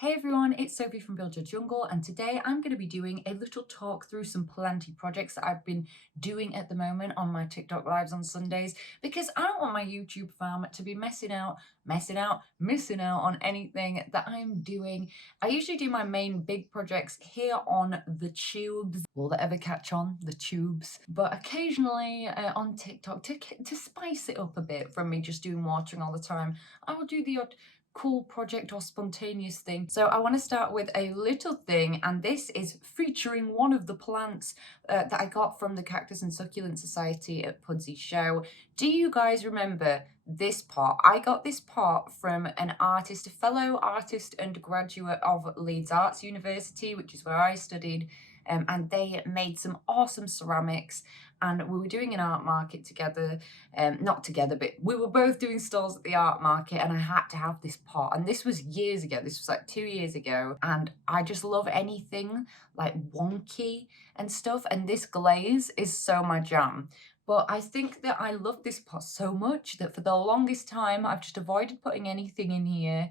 Hey everyone, it's Sophie from Build Your Jungle, and today I'm going to be doing a little talk through some planty projects that I've been doing at the moment on my TikTok lives on Sundays, because I don't want my YouTube fam to be missing out on anything that I'm doing. I usually do my main big projects here on the tubes. Will they ever catch on? The tubes. But occasionally on TikTok, to spice it up a bit from me just doing watering all the time, I will do the odd cool project or spontaneous thing. So I want to start with a little thing, and this is featuring one of the plants that I got from the Cactus and Succulent Society at Pudsey Show. Do you guys remember this pot? I got this pot from an artist, a fellow artist and graduate of Leeds Arts University, which is where I studied, and they made some awesome ceramics, and we were doing an art market together, not together, but we were both doing stalls at the art market, and I had to have this pot. And this was years ago, this was like 2 years ago, and I just love anything like wonky and stuff, and this glaze is so my jam. But I think that I love this pot so much that for the longest time I've just avoided putting anything in here,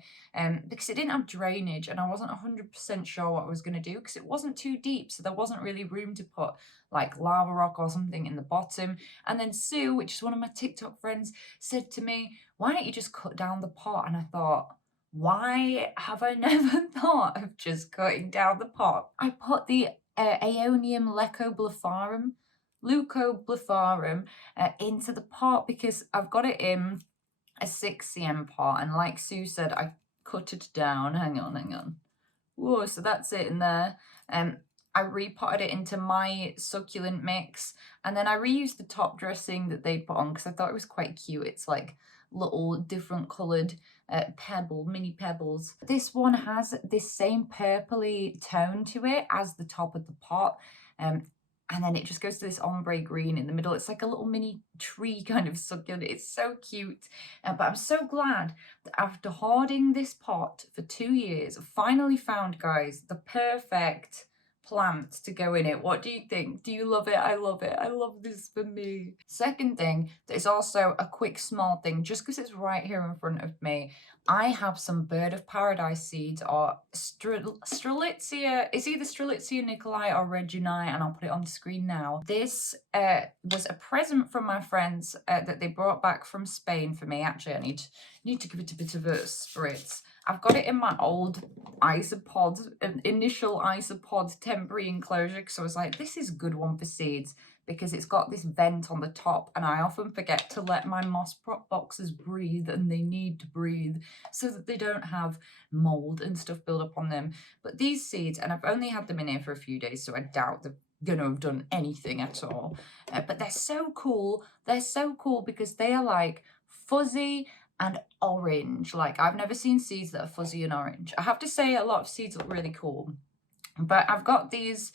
because it didn't have drainage, and I wasn't 100% sure what I was going to do because it wasn't too deep, so there wasn't really room to put like lava rock or something in the bottom. And then Sue, which is one of my TikTok friends, said to me, why don't you just cut down the pot? And I thought, why have I never thought of just cutting down the pot? I put the Aeonium leucoblepharum into the pot because I've got it in a 6 cm pot, and like Sue said, I cut it down. Hang on. Whoa, so that's it in there. I repotted it into my succulent mix, and then I reused the top dressing that they put on because I thought it was quite cute. It's like little different coloured mini pebbles. This one has this same purpley tone to it as the top of the pot. And then it just goes to this ombre green in the middle. It's like a little mini tree kind of succulent. It's so cute. But I'm so glad that after hoarding this pot for 2 years, I finally found, guys, the perfect plant to go in it. What do you think? Do you love it? I love it. I love this for me. Second thing that is also a quick small thing, just because it's right here in front of me, I have some bird of paradise seeds, or Strelitzia. It's either Strelitzia nicolai or Reginae, and I'll put it on the screen now. This was a present from my friends that they brought back from Spain for me. Actually, I need to give it a bit of a spritz. I've got it in my old isopod, initial isopod temporary enclosure, because I was like, this is a good one for seeds because it's got this vent on the top, and I often forget to let my moss prop boxes breathe, and they need to breathe so that they don't have mold and stuff build up on them. But these seeds, and I've only had them in here for a few days, so I doubt they're going to have done anything at all. But they're so cool. They're so cool because they are like fuzzy and orange. Like, I've never seen seeds that are fuzzy and orange. I have to say, a lot of seeds look really cool. But I've got these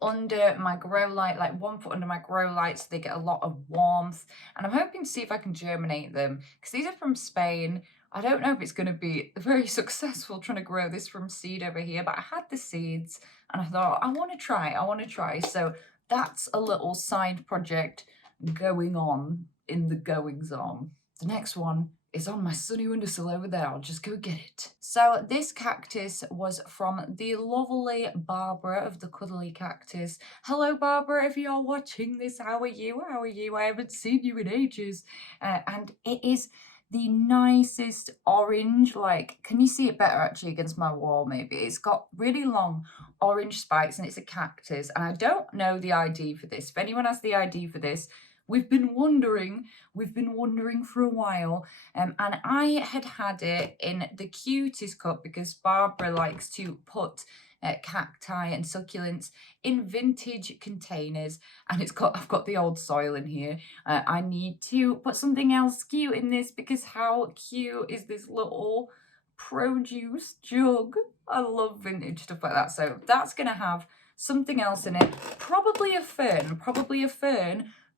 under my grow light, like 1 foot under my grow light, so they get a lot of warmth. And I'm hoping to see if I can germinate them, because these are from Spain. I don't know if it's going to be very successful trying to grow this from seed over here, but I had the seeds and I thought, I want to try. So that's a little side project going on in the goings on. The next one is on my sunny windowsill over there. I'll just go get it. So this cactus was from the lovely Barbara of the Cuddly Cactus. Hello, Barbara, if you're watching this, how are you? I haven't seen you in ages. And it is the nicest orange. Like, can you see it better actually against my wall maybe? It's got really long orange spikes, and it's a cactus. And I don't know the ID for this. If anyone has the ID for this, we've been wondering for a while, and I had it in the cutest cup because Barbara likes to put cacti and succulents in vintage containers, and I've got the old soil in here. I need to put something else cute in this because how cute is this little produce jug? I love vintage stuff like that, so that's gonna have something else in it, probably a fern,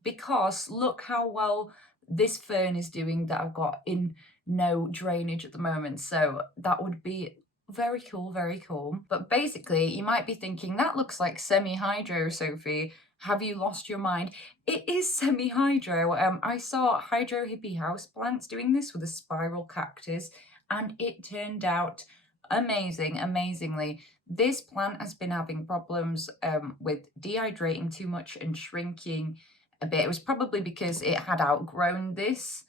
because look how well this fern is doing that I've got in no drainage at the moment. So that would be very cool. But basically, you might be thinking, that looks like semi-hydro, Sophie. Have you lost your mind? It is semi-hydro. I saw hydro hippie houseplants doing this with a spiral cactus, and it turned out amazingly. This plant has been having problems with dehydrating too much and shrinking a bit. It was probably because it had outgrown this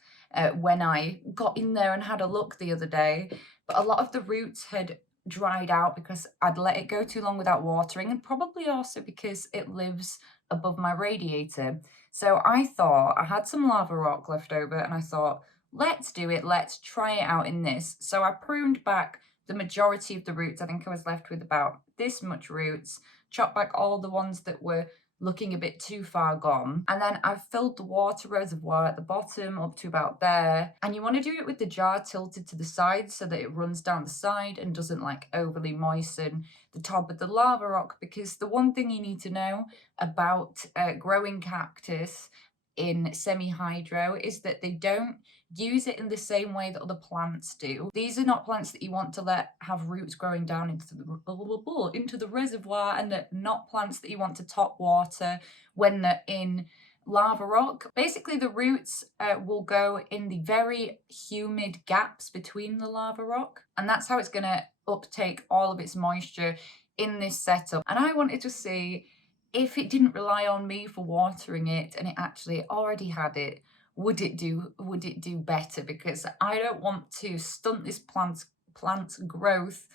when I got in there and had a look the other day. But a lot of the roots had dried out because I'd let it go too long without watering, and probably also because it lives above my radiator. So I thought, I had some lava rock left over and I thought, let's do it, let's try it out in this. So I pruned back the majority of the roots. I think I was left with about this much roots, chopped back all the ones that were looking a bit too far gone. And then I've filled the water reservoir at the bottom up to about there. And you want to do it with the jar tilted to the side so that it runs down the side and doesn't like overly moisten the top of the lava rock, because the one thing you need to know about growing cactus in semi-hydro is that they don't use it in the same way that other plants do. These are not plants that you want to let have roots growing down into the reservoir, and they're not plants that you want to top water when they're in lava rock. Basically, the roots will go in the very humid gaps between the lava rock, and that's how it's going to uptake all of its moisture in this setup. And I wanted to see if it didn't rely on me for watering it and it actually already had it, would it do better? Because I don't want to stunt this plant's growth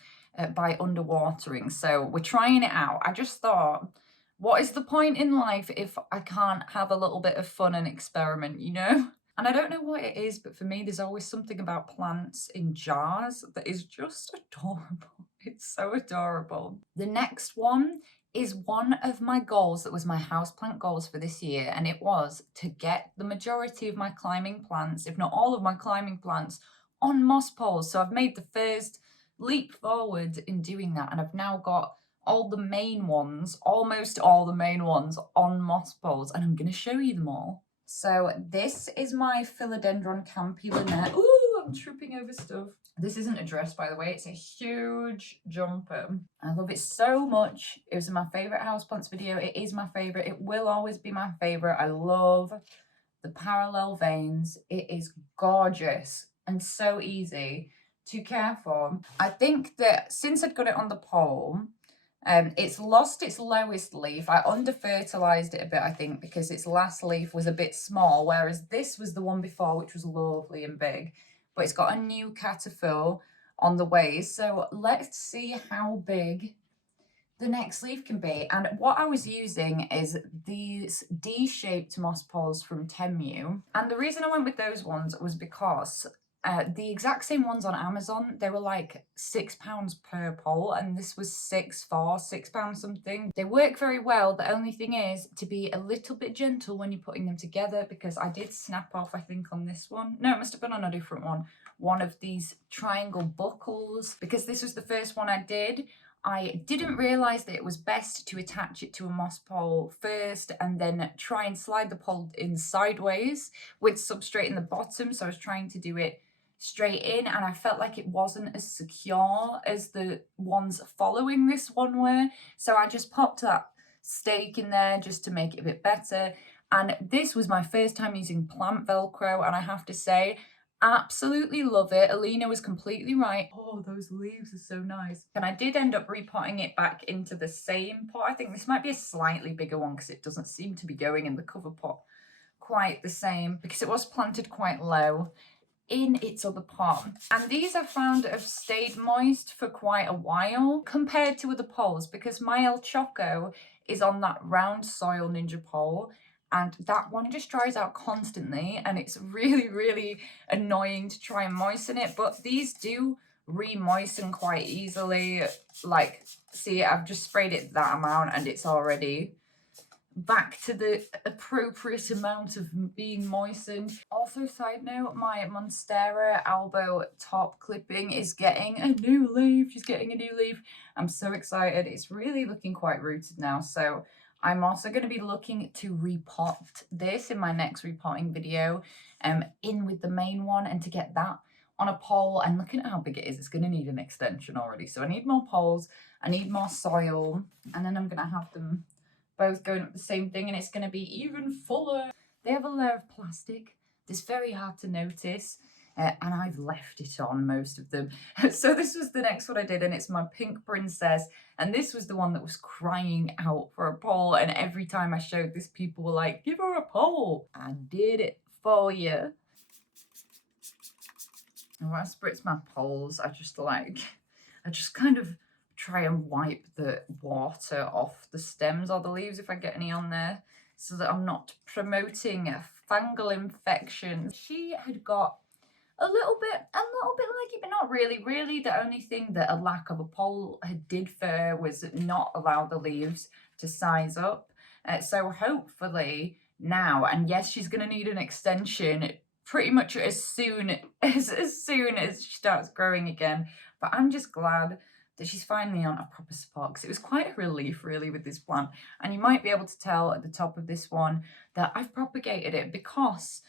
by underwatering. So we're trying it out. I just thought, what is the point in life if I can't have a little bit of fun and experiment, you know? And I don't know what it is, but for me, there's always something about plants in jars that is just adorable. It's so adorable. The next one is one of my goals that was my houseplant goals for this year, and it was to get the majority of my climbing plants, if not all of my climbing plants, on moss poles. So I've made the first leap forward in doing that, and I've now got all the main ones, almost all the main ones, on moss poles, and I'm going to show you them all. So this is my philodendron campilinette. Ooh, I'm tripping over stuff. This isn't a dress, by the way. It's a huge jumper. I love it so much. It was my favourite houseplants video. It is my favourite. It will always be my favourite. I love the parallel veins. It is gorgeous and so easy to care for. I think that since I'd got it on the pole, it's lost its lowest leaf. I under-fertilised it a bit, I think, because its last leaf was a bit small, whereas this was the one before, which was lovely and big. But it's got a new caterpillar on the way. So let's see how big the next leaf can be. And what I was using is these D-shaped moss poles from Temu. And the reason I went with those ones was because the exact same ones on Amazon, they were like £6 per pole, and this was £6 something. They work very well. The only thing is to be a little bit gentle when you're putting them together, because I did snap off, I think, on this one. No, it must have been on a different one of these triangle buckles, because this was the first one I did. I didn't realise that it was best to attach it to a moss pole first and then try and slide the pole in sideways with substrate in the bottom. So I was trying to do it straight in, and I felt like it wasn't as secure as the ones following this one were. So I just popped that stake in there just to make it a bit better. And this was my first time using plant Velcro, and I have to say, absolutely love it. Alina was completely right. Oh, those leaves are so nice. And I did end up repotting it back into the same pot. I think this might be a slightly bigger one because it doesn't seem to be going in the cover pot quite the same, because it was planted quite low in its other pot. And these I've found have stayed moist for quite a while compared to other poles, because my El Choco is on that round soil ninja pole, and that one just dries out constantly, and it's really annoying to try and moisten it. But these do re-moisten quite easily. Like, see, I've just sprayed it that amount and it's already back to the appropriate amount of being moistened. Also, side note, my Monstera Albo top clipping is getting a new leaf. She's getting a new leaf. I'm so excited. It's really looking quite rooted now. So I'm also going to be looking to repot this in my next repotting video, in with the main one, and to get that on a pole. And looking at how big it is, it's going to need an extension already. So I need more poles, I need more soil, and then I'm going to have them both going up the same thing, and it's going to be even fuller. They have a layer of plastic that's very hard to notice, and I've left it on most of them. So this was the next one I did, and it's my pink princess, and this was the one that was crying out for a poll, and every time I showed this, people were like, give her a poll. I did it for you. And when I spritz my poles, I just kind of try and wipe the water off the stems or the leaves if I get any on there, so that I'm not promoting a fungal infection. She had got a little bit leggy, but not really. Really, the only thing that a lack of a pole had did for her was not allow the leaves to size up. So hopefully now, and yes, she's going to need an extension pretty much as soon as she starts growing again. But I'm just glad that she's finally on a proper spot, because it was quite a relief really with this plant. And you might be able to tell at the top of this one that I've propagated it, because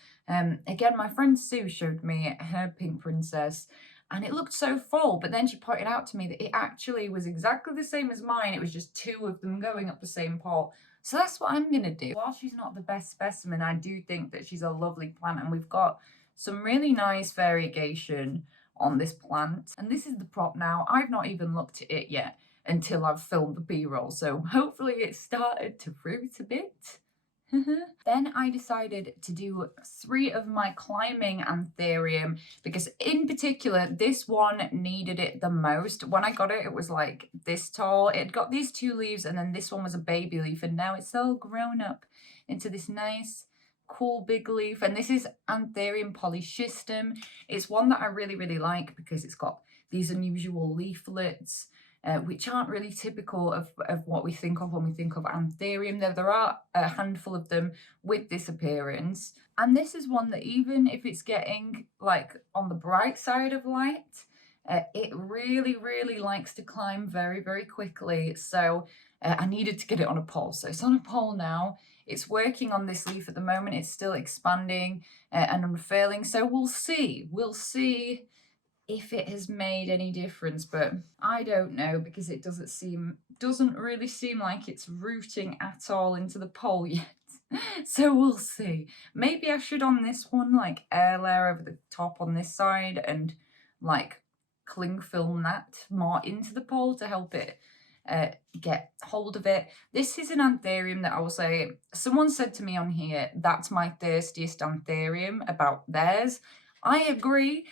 again, my friend Sue showed me her pink princess and it looked so full, but then she pointed out to me that it actually was exactly the same as mine. It was just two of them going up the same pot. So that's what I'm going to do. While she's not the best specimen, I do think that she's a lovely plant, and we've got some really nice variegation on this plant. And this is the prop now. I've not even looked at it yet until I've filmed the B-roll, so hopefully it started to fruit a bit. Then I decided to do 3 of my climbing Anthurium, because in particular this one needed it the most. When I got it, it was like this tall. It got these 2 leaves, and then this one was a baby leaf, and now it's all grown up into this nice cool big leaf. And this is Anthurium polyschistum. It's one that I really like because it's got these unusual leaflets, which aren't really typical of what we think of when we think of Anthurium. There are a handful of them with this appearance. And this is one that, even if it's getting like on the bright side of light, it really likes to climb very quickly. So I needed to get it on a pole. So it's on a pole now. It's working on this leaf at the moment. It's still expanding and unfurling. So we'll see. We'll see if it has made any difference, but I don't know, because it doesn't really seem like it's rooting at all into the pole yet. So we'll see. Maybe I should on this one like air layer over the top on this side and like cling film that more into the pole to help it get hold of it. This is an Anthurium that I will say, someone said to me on here, that's my thirstiest Anthurium about theirs. I agree.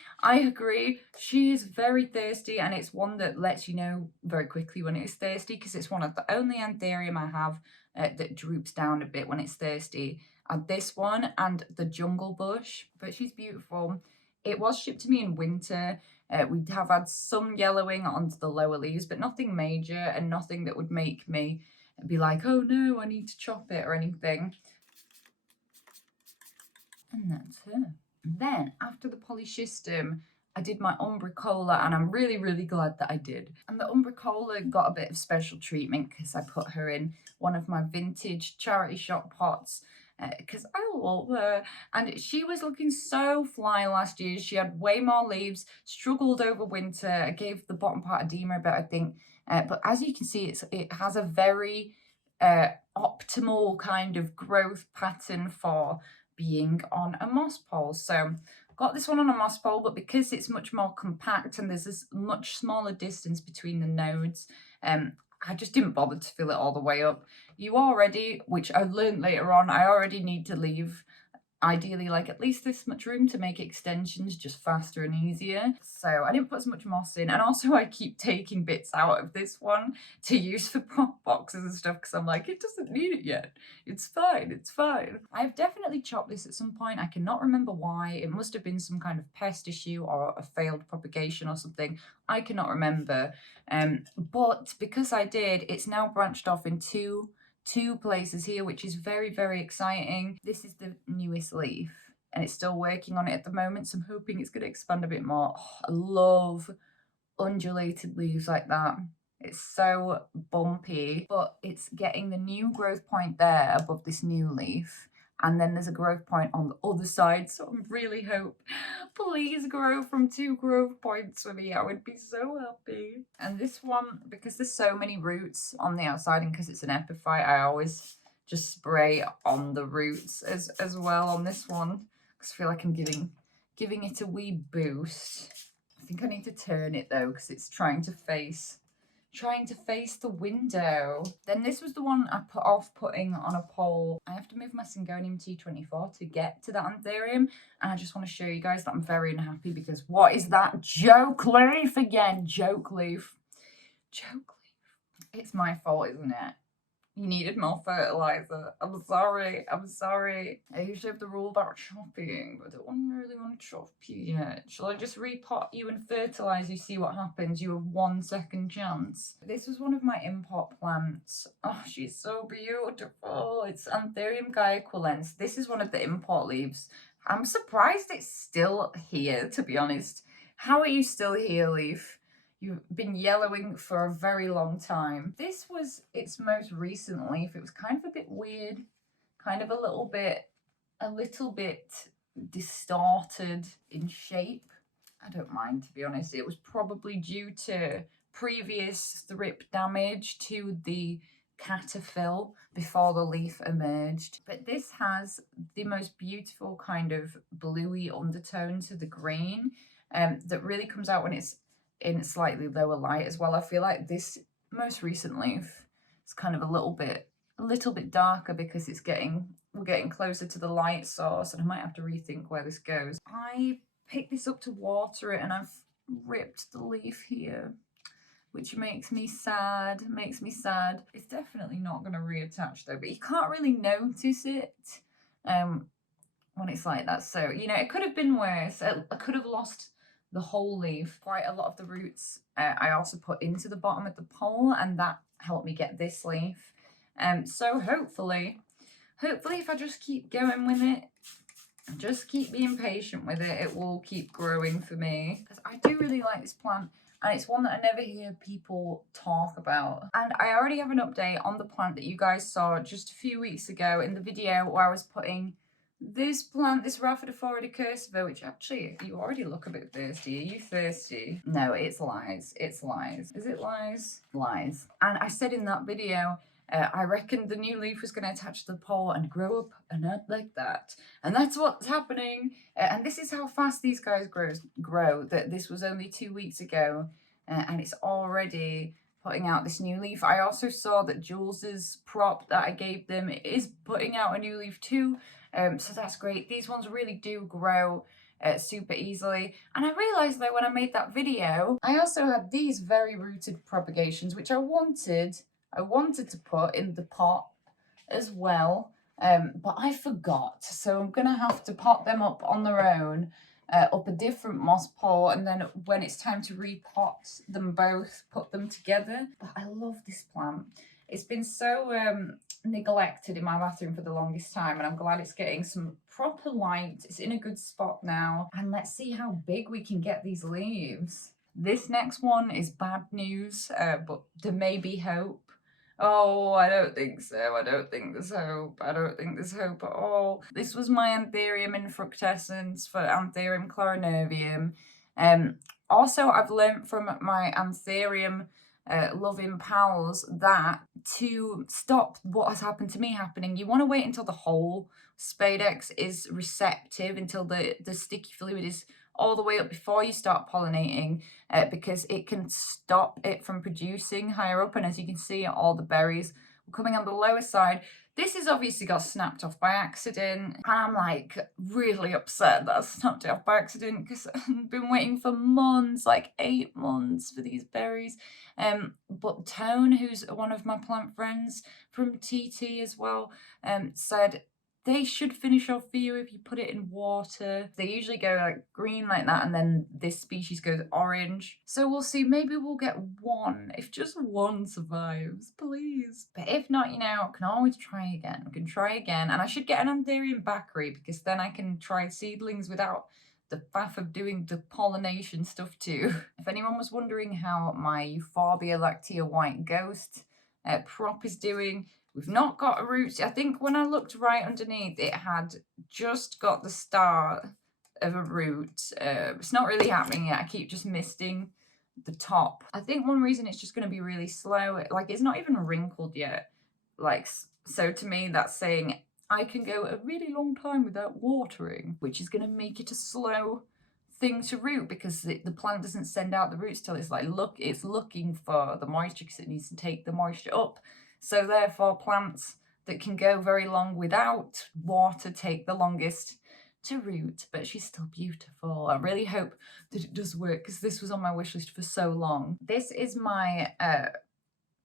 She is very thirsty, and it's one that lets you know very quickly when it is thirsty, because it's one of the only Anthurium I have that droops down a bit when it's thirsty. And this one and the jungle bush, but she's beautiful. It was shipped to me in winter. We have had some yellowing onto the lower leaves, but nothing major, and nothing that would make me be like, oh no, I need to chop it or anything. And that's her. Then, after the polyschistum, I did my umbricola, and I'm really glad that I did. And the umbricola got a bit of special treatment because I put her in one of my vintage charity shop pots, because I love her. And she was looking so fly last year. She had way more leaves, struggled over winter. I gave the bottom part edema a bit, I think. But as you can see, it has a very optimal kind of growth pattern for being on a moss pole. So got this one on a moss pole, but because it's much more compact and there's this much smaller distance between the nodes, I just didn't bother to fill it all the way up. You already, which I learned later on, I already need to leave ideally like at least this much room to make extensions just faster and easier. So I didn't put as much moss in, and also I keep taking bits out of this one to use for prop boxes and stuff, because I'm like, it doesn't need it yet. It's fine. I've definitely chopped this at some point. I cannot remember why. It must have been some kind of pest issue or a failed propagation or something. I cannot remember. But because I did, it's now branched off in two places here, which is very exciting. This is the newest leaf, and it's still working on it at the moment, so I'm hoping it's going to expand a bit more. Oh, I love undulated leaves like that. It's so bumpy, but it's getting the new growth point there above this new leaf, and then there's a growth point on the other side, so I really hope, please grow from 2 growth points for me. I would be so happy. And this one, because there's so many roots on the outside, and because it's an epiphyte, I always just spray on the roots as well on this one, because I feel like I'm giving giving it a wee boost. I think I need to turn it though, because it's trying to face the window. Then this was the one I put off putting on a pole. I have to move my Syngonium T24 to get to the Anthurium, and I just want to show you guys that I'm very unhappy because what is that joke leaf again? Joke leaf. It's my fault, isn't it? You needed more fertilizer. I'm sorry. I usually have the rule about chopping, but I don't really want to chop you yet. Shall I just repot you and fertilize you, see what happens? You have 1 second chance. This was one of my import plants. Oh, she's so beautiful. It's Anthurium gaiaquilens. This is one of the import leaves. I'm surprised it's still here, to be honest. How are you still here, leaf? You've been yellowing for a very long time. This was its most recent leaf. It was kind of a bit weird, kind of a little bit distorted in shape. I don't mind, to be honest. It was probably due to previous thrip damage to the cataphyll before the leaf emerged. But this has the most beautiful kind of bluey undertone to the green that really comes out when it's in slightly lower light as well. I feel like this most recent leaf is kind of a little bit darker because we're getting closer to the light source, and I might have to rethink where this goes. I picked this up to water it and I've ripped the leaf here, which makes me sad. It's definitely not going to reattach though, but you can't really notice it when it's like that. So, you know, it could have been worse. I could have lost the whole leaf. Quite a lot of the roots I also put into the bottom of the pole, and that helped me get this leaf. So hopefully if I just keep going with it, just keep being patient with it, it will keep growing for me. Because I do really like this plant, and it's one that I never hear people talk about. And I already have an update on the plant that you guys saw just a few weeks ago in the video where I was putting this plant, this Rhaphidophora decursiva, which actually, you already look a bit thirsty. Are you thirsty? No, it's lies. It's lies. Is it lies? Lies. And I said in that video, I reckoned the new leaf was going to attach to the pole and grow up and up like that. And that's what's happening. And this is how fast these guys grow. That this was only 2 weeks ago, and it's already putting out this new leaf. I also saw that Jules's prop that I gave them is putting out a new leaf too. So that's great. These ones really do grow super easily. And I realized that when I made that video, I also had these very rooted propagations, which I wanted to put in the pot as well, but I forgot. So I'm gonna have to pot them up on their own, up a different moss pole, and then when it's time to repot them both, put them together. But I love this plant. It's been so neglected in my bathroom for the longest time, and I'm glad it's getting some proper light. It's in a good spot now, and let's see how big we can get these leaves. This next one is bad news, but there may be hope. Oh, I don't think so. I don't think there's hope at all. This was my Anthurium in fructescens for Anthurium chloronervium. Also, I've learnt from my Anthurium loving pals that to stop what has happened to me happening, you want to wait until the whole spadex is receptive, until the sticky fluid is all the way up before you start pollinating, because it can stop it from producing higher up. And as you can see, all the berries were coming on the lower side. This has obviously got snapped off by accident. And I'm like really upset that I snapped it off by accident, because I've been waiting for months, like 8 months for these berries. But Tone, who's one of my plant friends from TT as well, said they should finish off for you if you put it in water. They usually go like green like that, and then this species goes orange. So we'll see, maybe we'll get one, if just one survives, please. But if not, you know, I can always try again. I can try again, and I should get an Anthurium Bakri, because then I can try seedlings without the faff of doing the pollination stuff too. If anyone was wondering how my Euphorbia lactea white ghost prop is doing, we've not got a root. I think when I looked right underneath, it had just got the start of a root. It's not really happening yet. I keep just misting the top. I think one reason it's just going to be really slow, like it's not even wrinkled yet. Like, so to me, that's saying I can go a really long time without watering, which is going to make it a slow thing to root because the plant doesn't send out the roots till it's like, it's looking for the moisture because it needs to take the moisture up. So therefore plants that can go very long without water take the longest to root. But she's still beautiful. I really hope that it does work because this was on my wish list for so long. This is my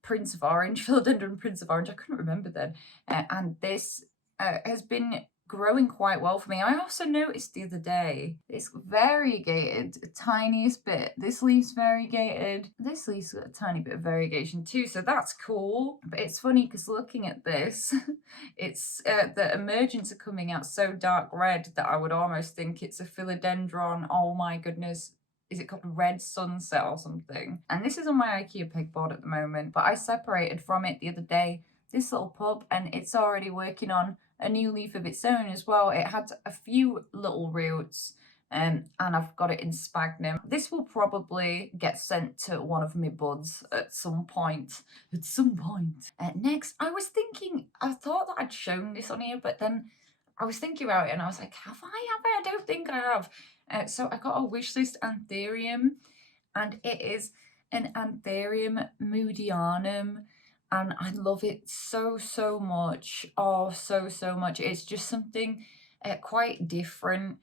Prince of Orange, Philodendron Prince of Orange. I couldn't remember then. And this has been growing quite well for me. I also noticed the other day, it's variegated a tiniest bit. This leaf's variegated. This leaf's got a tiny bit of variegation too, so that's cool. But it's funny because looking at this, it's the emergents are coming out so dark red that I would almost think it's a philodendron. Oh my goodness. Is it called Red Sunset or something? And this is on my IKEA pegboard at the moment, but I separated from it the other day, this little pup, and it's already working on a new leaf of its own as well. It had a few little roots, and I've got it in sphagnum. This will probably get sent to one of my buds at some point. Next, I was thinking, I thought that I'd shown this on here, but then I was thinking about it and I was like, have I? I don't think I have. So I got a wishlist Anthurium, and it is an Anthurium moodianum, and I love it so much. Oh, so much. It's just something quite different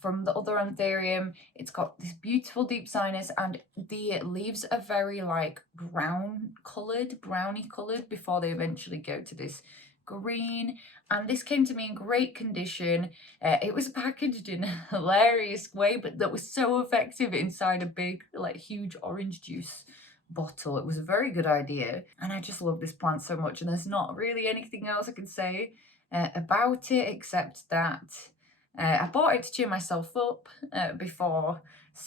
from the other Anthurium. It's got this beautiful deep sinus, and the leaves are very like brownie coloured before they eventually go to this green. And this came to me in great condition. It was packaged in a hilarious way, but that was so effective inside a big, like, huge orange juice bottle. It was a very good idea, and I just love this plant so much, and there's not really anything else I can say about it except that I bought it to cheer myself up before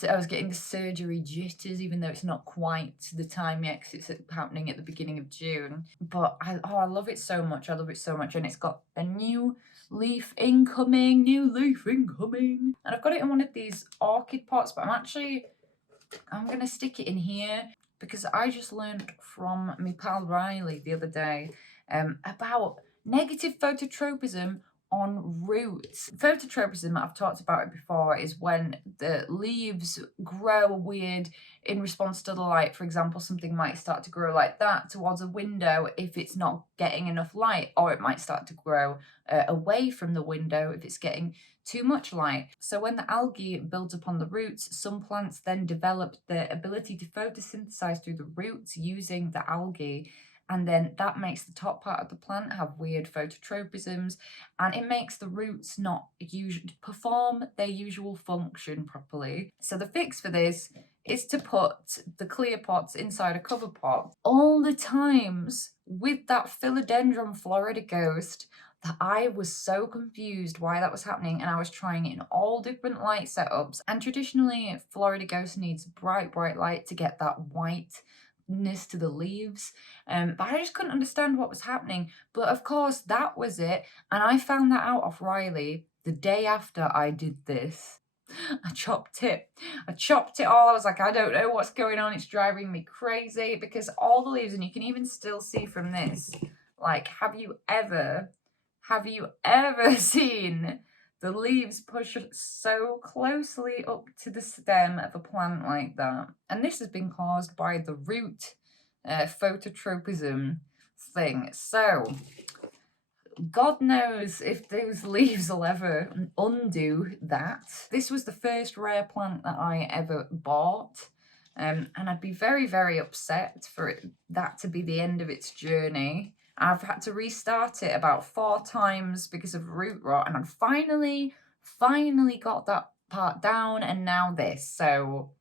I was getting the surgery jitters, even though it's not quite the time yet because it's happening at the beginning of June. But I love it so much. I love it so much. And it's got a new leaf incoming. And I've got it in one of these orchid pots, but I'm going to stick it in here because I just learned from my pal Riley the other day about negative phototropism on roots. Phototropism, I've talked about it before, is when the leaves grow weird in response to the light. For example, something might start to grow like that towards a window if it's not getting enough light, or it might start to grow away from the window if it's getting too much light. So when the algae builds upon the roots, some plants then develop the ability to photosynthesize through the roots using the algae. And then that makes the top part of the plant have weird phototropisms, and it makes the roots not perform their usual function properly. So the fix for this is to put the clear pots inside a cover pot. All the times with that philodendron Florida Ghost that I was so confused why that was happening, and I was trying it in all different light setups. And traditionally, Florida Ghost needs bright light to get that white to the leaves, but I just couldn't understand what was happening. But of course that was it, and I found that out off Riley the day after I did this. I chopped it all. I was like, I don't know what's going on, it's driving me crazy, because all the leaves, and you can even still see from this, like, have you ever seen the leaves push so closely up to the stem of a plant like that? And this has been caused by the root phototropism thing. So God knows if those leaves will ever undo that. This was the first rare plant that I ever bought. And I'd be very upset for that to be the end of its journey. I've had to restart it about 4 times because of root rot, and I finally got that part down, and now this. So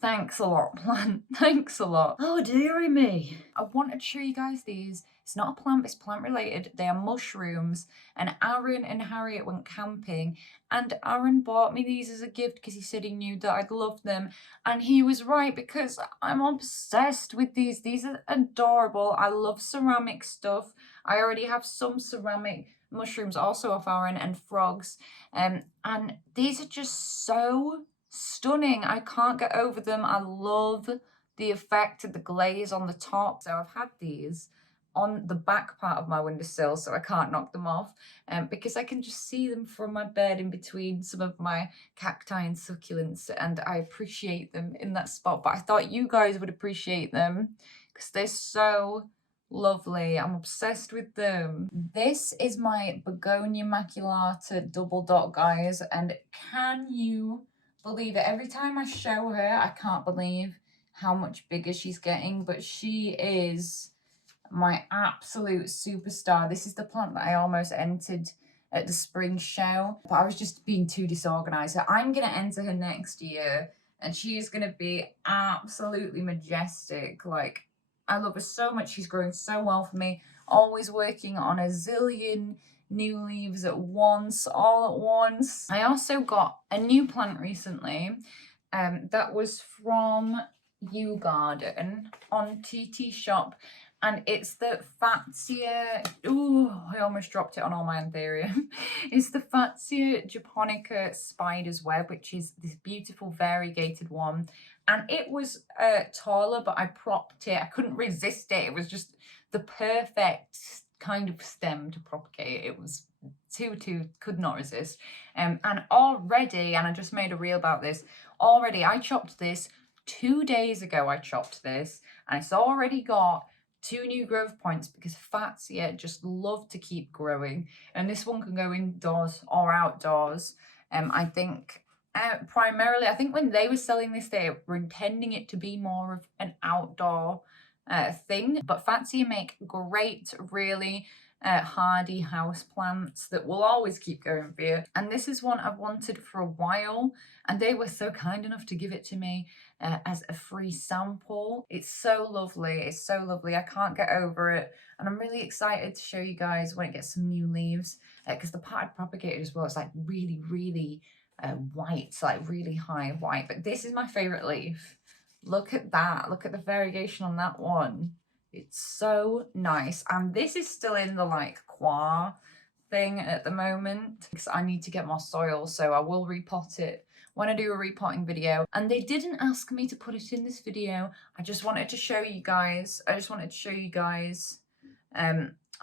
thanks a lot, plant. Thanks a lot. Oh, dearie me. I wanted to show you guys these. It's not a plant, but it's plant related. They are mushrooms, and Aaron and Harriet went camping, and Aaron bought me these as a gift because he said he knew that I'd love them, and he was right because I'm obsessed with these. These are adorable. I love ceramic stuff. I already have some ceramic mushrooms also off Aaron, and frogs, and these are just so stunning. I can't get over them. I love the effect of the glaze on the top. So I've had these on the back part of my windowsill so I can't knock them off, because I can just see them from my bed in between some of my cacti and succulents, and I appreciate them in that spot. But I thought you guys would appreciate them because they're so lovely. I'm obsessed with them. This is my Begonia maculata double dot, guys, and can you believe it? Every time I show her, I can't believe how much bigger she's getting, but she is my absolute superstar. This is the plant that I almost entered at the spring show, but I was just being too disorganized. So I'm going to enter her next year, and she is going to be absolutely majestic. Like, I love her so much. She's growing so well for me. Always working on a zillion new leaves at once, all at once. I also got a new plant recently that was from U Garden on TT Shop, and it's the Fatsia. Ooh, I almost dropped it on all my Anthurium. It's the Fatsia japonica spider's web, which is this beautiful variegated one. And it was taller, but I propped it. I couldn't resist it. It was just the perfect kind of stem to propagate. It was could not resist. And already, and I just made a reel about this, already I chopped this 2 days ago. I chopped this, and it's already got 2 new growth points because Fatsia just love to keep growing. And this one can go indoors or outdoors. I think primarily, I think when they were selling this, they were intending it to be more of an outdoor thing. But Fatsia make great, really hardy house plants that will always keep going for you. And this is one I've wanted for a while, and they were so kind enough to give it to me as a free sample. It's so lovely. It's so lovely. I can't get over it. And I'm really excited to show you guys when it gets some new leaves, because the part I propagated as well, it's like really, really white. It's like really high white. But this is my favorite leaf. Look at that. Look at the variegation on that one. It's so nice. And this is still in the like qua thing at the moment because I need to get more soil, so I will repot it when I do a repotting video. And they didn't ask me to put it in this video. I just wanted to show you guys. Oh,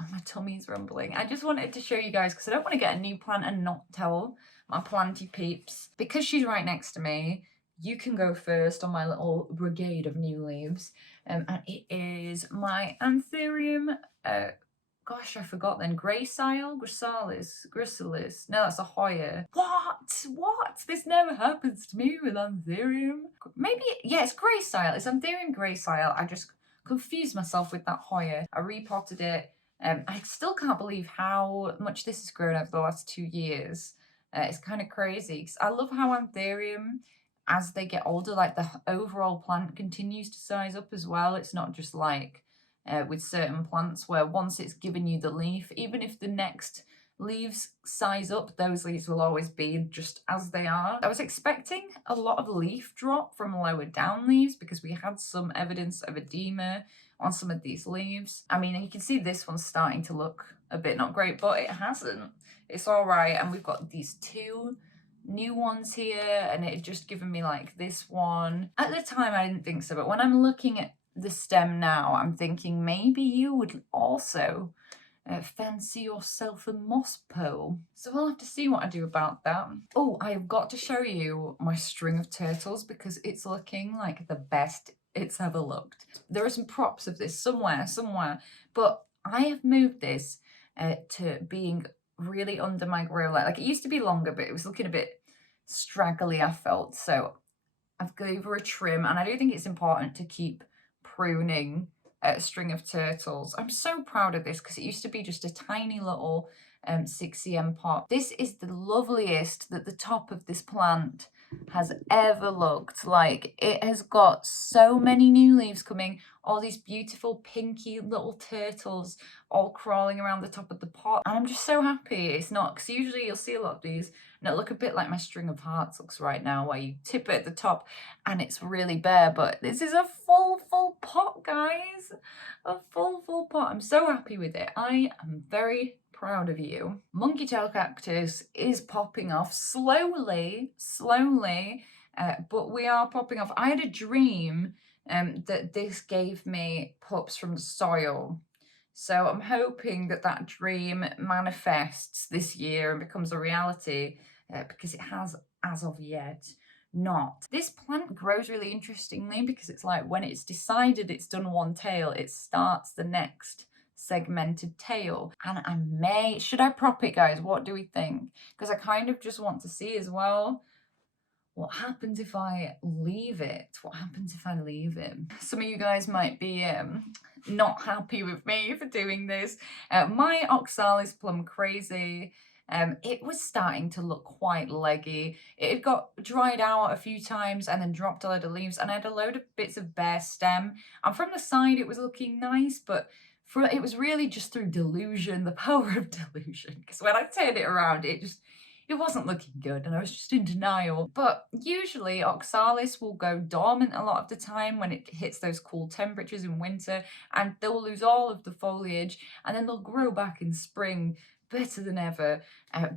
my tummy's rumbling. I just wanted to show you guys because I don't want to get a new plant and not tell my planty peeps. Because she's right next to me, you can go first on my little brigade of new leaves. And it is my Anthurium, gosh, I forgot then, Gracillis. No, that's a Hoya. What? This never happens to me with Anthurium. Maybe, yeah, it's Gracile. It's Anthurium Gracile. I just confused myself with that Hoya. I repotted it. I still can't believe how much this has grown over the last 2 years. It's kind of crazy because I love how Anthurium, as they get older, like the overall plant continues to size up as well. It's not just like with certain plants where once it's given you the leaf, even if the next leaves size up, those leaves will always be just as they are. I was expecting a lot of leaf drop from lower down leaves because we had some evidence of edema on some of these leaves. I mean, you can see this one's starting to look a bit not great, but it hasn't. It's all right. And we've got these 2 new ones here, and it just given me like this one. At the time I didn't think so, but when I'm looking at the stem now, I'm thinking maybe you would also fancy yourself a moss pole. So we'll have to see what I do about that. Oh, I have got to show you my string of turtles because it's looking like the best it's ever looked. There are some props of this somewhere, but I have moved this to being really under my grill. Like it used to be longer, but it was looking a bit straggly, I felt. So I've gave her a trim, and I do think it's important to keep pruning a string of turtles. I'm so proud of this because it used to be just a tiny little 6cm pot. This is the loveliest that the top of this plant has ever looked. Like, it has got so many new leaves coming, all these beautiful pinky little turtles all crawling around the top of the pot, and I'm just so happy it's not, because usually you'll see a lot of these and it'll look a bit like my string of hearts looks right now, where you tip it at the top and it's really bare. But this is a full pot, guys. A full pot. I'm so happy with it. I am very proud of you. Monkey tail cactus is popping off slowly, but we are popping off. I had a dream that this gave me pups from the soil. So I'm hoping that that dream manifests this year and becomes a reality, because it has, as of yet, not. This plant grows really interestingly because it's like when it's decided it's done one tail, it starts the next segmented tail. And should I prop it, guys? What do we think? Because I kind of just want to see as well, what happens if I leave it? What happens if I leave it? Some of you guys might be not happy with me for doing this. My oxalis plum crazy, it was starting to look quite leggy. It had got dried out a few times and then dropped a load of leaves, and I had a load of bits of bare stem. And from the side it was looking nice, but it was really just through delusion, the power of delusion. Because when I turned it around, it wasn't looking good and I was just in denial. But usually oxalis will go dormant a lot of the time when it hits those cool temperatures in winter, and they'll lose all of the foliage and then they'll grow back in spring better than ever.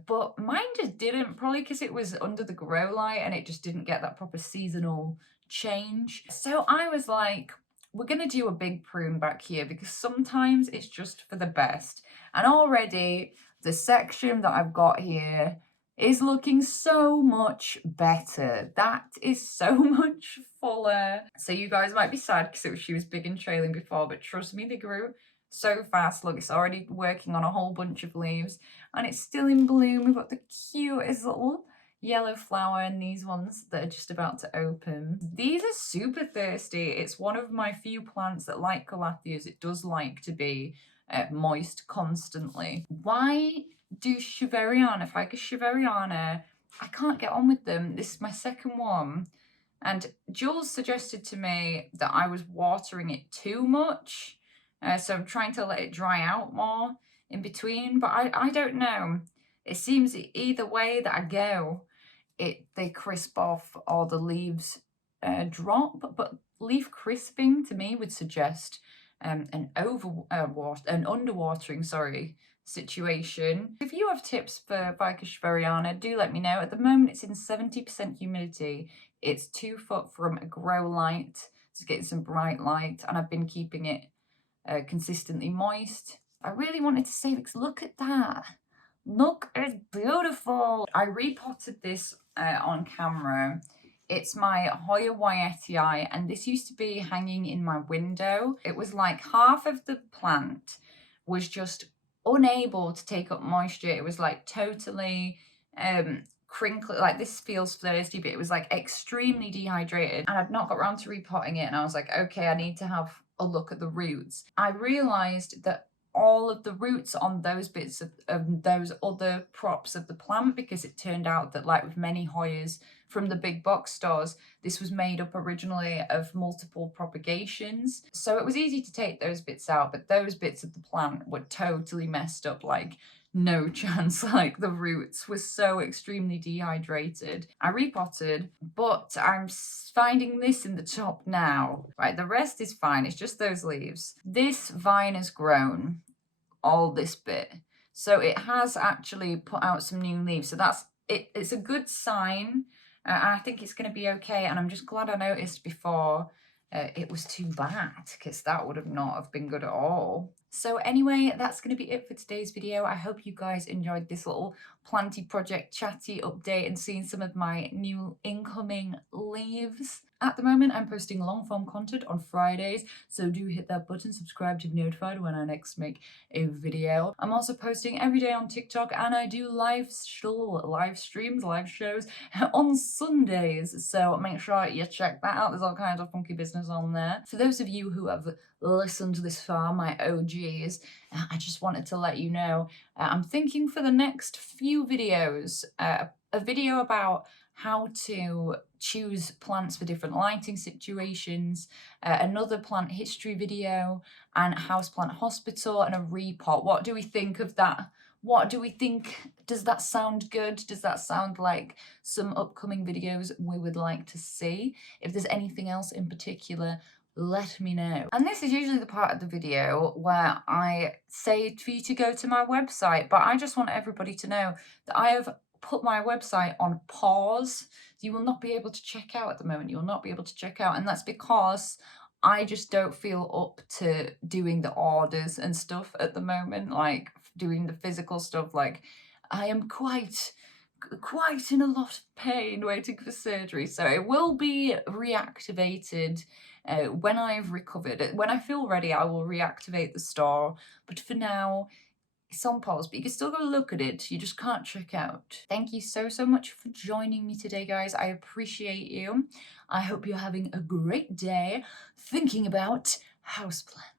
But mine just didn't, probably because it was under the grow light and it just didn't get that proper seasonal change. So I was like, we're going to do a big prune back here because sometimes it's just for the best. And already the section that I've got here is looking so much better. That is so much fuller. So you guys might be sad because she was big and trailing before, but trust me, they grew so fast. Look, it's already working on a whole bunch of leaves and it's still in bloom. We've got the cutest little yellow flower and these ones that are just about to open. These are super thirsty. It's one of my few plants that, like Calatheas, it does like to be moist constantly. Why do Shiveriana, Ficus Shiveriana, I can't get on with them. This is my second one. And Jules suggested to me that I was watering it too much. So I'm trying to let it dry out more in between. But I don't know. It seems either way that I go, they crisp off or the leaves drop. But leaf crisping to me would suggest an underwatering, situation. If you have tips for Ficus Shiveriana, do let me know. At the moment, it's in 70% humidity. It's 2 foot from a grow light, so getting some bright light, and I've been keeping it consistently moist. I really wanted to say this. Look at that. Look, it's beautiful. I repotted this on camera. It's my Hoya Wyetii, and this used to be hanging in my window. It was like half of the plant was just unable to take up moisture. It was like totally crinkly, like this feels thirsty, but it was like extremely dehydrated, and I'd not got around to repotting it, and I was like, okay, I need to have a look at the roots. I realized that all of the roots on those bits of those other props of the plant, because it turned out that, like with many Hoyas from the big box stores, this was made up originally of multiple propagations. So it was easy to take those bits out, but those bits of the plant were totally messed up, like no chance. Like the roots were so extremely dehydrated. I repotted, but I'm finding this in the top now. Right, the rest is fine. It's just those leaves. This vine has grown all this bit. So it has actually put out some new leaves. So that's it. It's a good sign. I think it's going to be okay. And I'm just glad I noticed before it was too bad, because that would have not have been good at all. So anyway, that's going to be it for today's video. I hope you guys enjoyed this little planty project chatty update and seeing some of my new incoming leaves. At the moment, I'm posting long form content on Fridays, so do hit that button, subscribe to be notified when I next make a video. I'm also posting every day on TikTok, and I do live streams, live shows on Sundays, so make sure you check that out. There's all kinds of funky business on there. For those of you who have listened this far, my OGs, I just wanted to let you know, I'm thinking for the next few videos, a video about how to choose plants for different lighting situations, another plant history video, and houseplant hospital, and a repot. What do we think of that? What do we think? Does that sound good? Does that sound like some upcoming videos we would like to see? If there's anything else in particular, let me know. And this is usually the part of the video where I say for you to go to my website, but I just want everybody to know that I have put my website on pause. You will not be able to check out at the moment. You will not be able to check out, and that's because I just don't feel up to doing the orders and stuff at the moment, like doing the physical stuff. Like, I am quite in a lot of pain waiting for surgery, so it will be reactivated when I've recovered. When I feel ready, I will reactivate the store, but for now it's on pause, but you can still go look at it, you just can't check out. Thank you so much for joining me today, guys. I appreciate you. I hope you're having a great day thinking about houseplants.